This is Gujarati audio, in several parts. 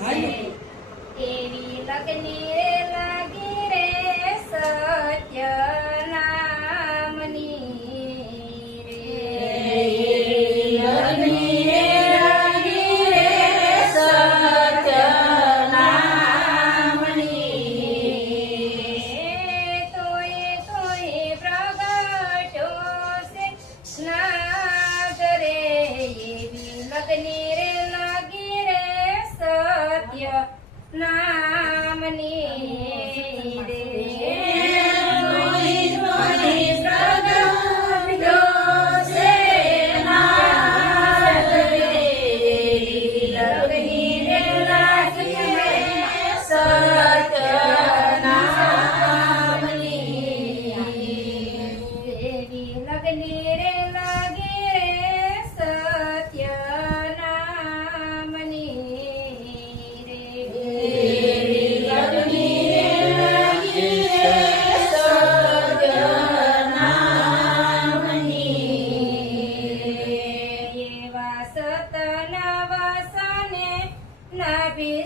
એવી લગની રે લાગી રે સત્ય નામની લગની રે લાગી રે સત્ય નામની રે લગની રે લાગી રે સત્ય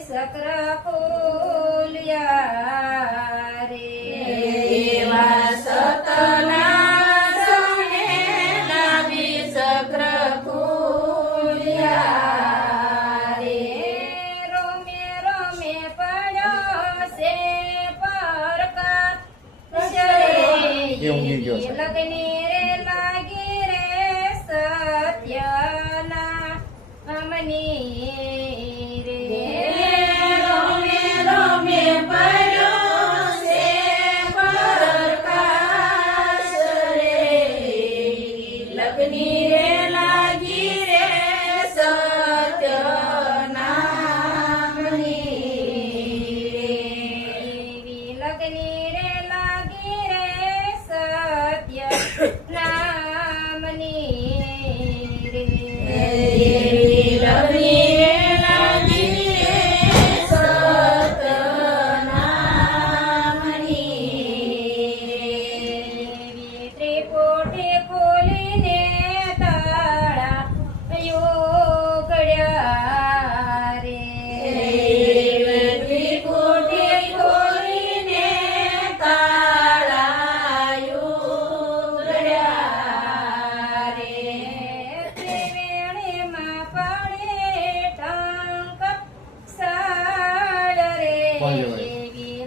સક્ર ફૂલ્યા રે એવા સતના સને નાભી સક્ર ફૂલ્યા રે રોમે રોમે પડ્યો છે પરકા લગની રે લાગી રે સત્યના અમની લગની રે લાગી રે સત્ય નામની એવી લગની રે લાગી રે સત્ય નામની રે એવી લગની રે લાગી રે સત્ય નામની એવી ત્રિપુટી ખોલીને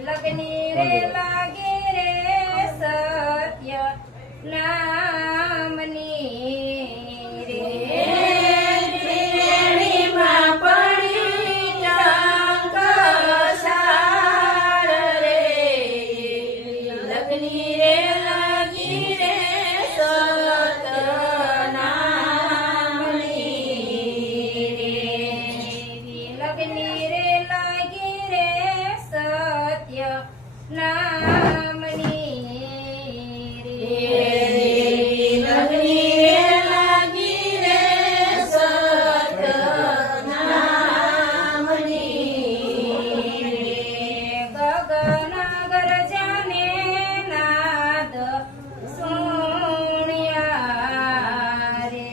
લગની રે લાગી રે સત્ય નામની રે ત્રિવેણીમાં પડી ટંક સાળ રે લગની રે લાગી રે સત્ય નામની રે લગની રે લાગી રે સત્ય નામની રે લગની રે લાગી રે સત્ય નામની રે ગગન ગરજાને નાદ સુણ્યા રે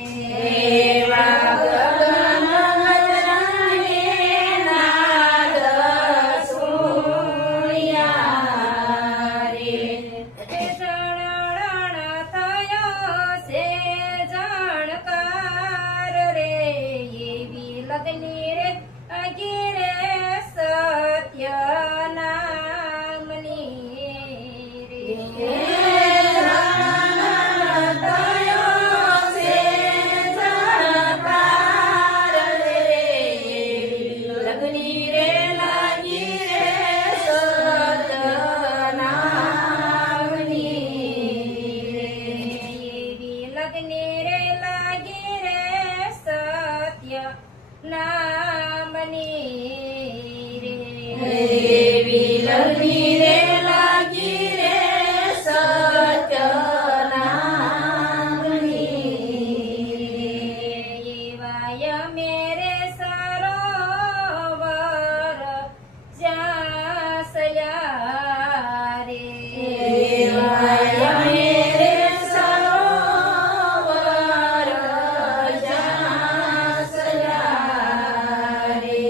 લગની રે લાગી રે સત્ય નામની રે લગની રે લાગી રે સત્ય નામની રે લગની રે લાગી રે સત્ય નામની રે એવી લગની રે લાગી રે સત્ય નામની એવાય મેરે સરોવર જાસયા રે એવાય મેરે સરોવર જાસયા રે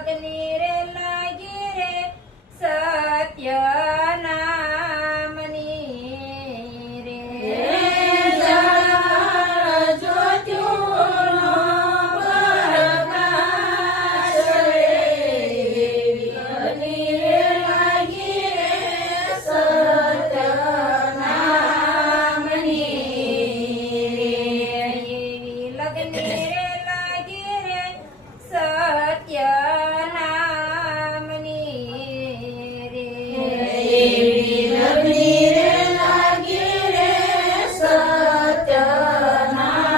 લગની રે લાગી રે સત્ય નામની રે એવી લગની રે લાગી રે સત્ય નામની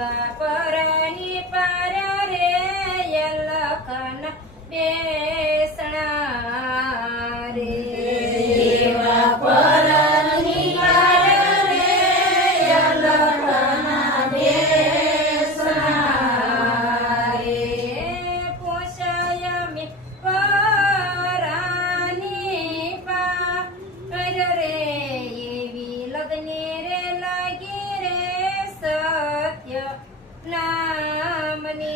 એવા પરની પર રે યલખન બેસણા રે પૂછાયમી પરાની પાર રે એવી લગની રે લાગી રે સત્ય નામની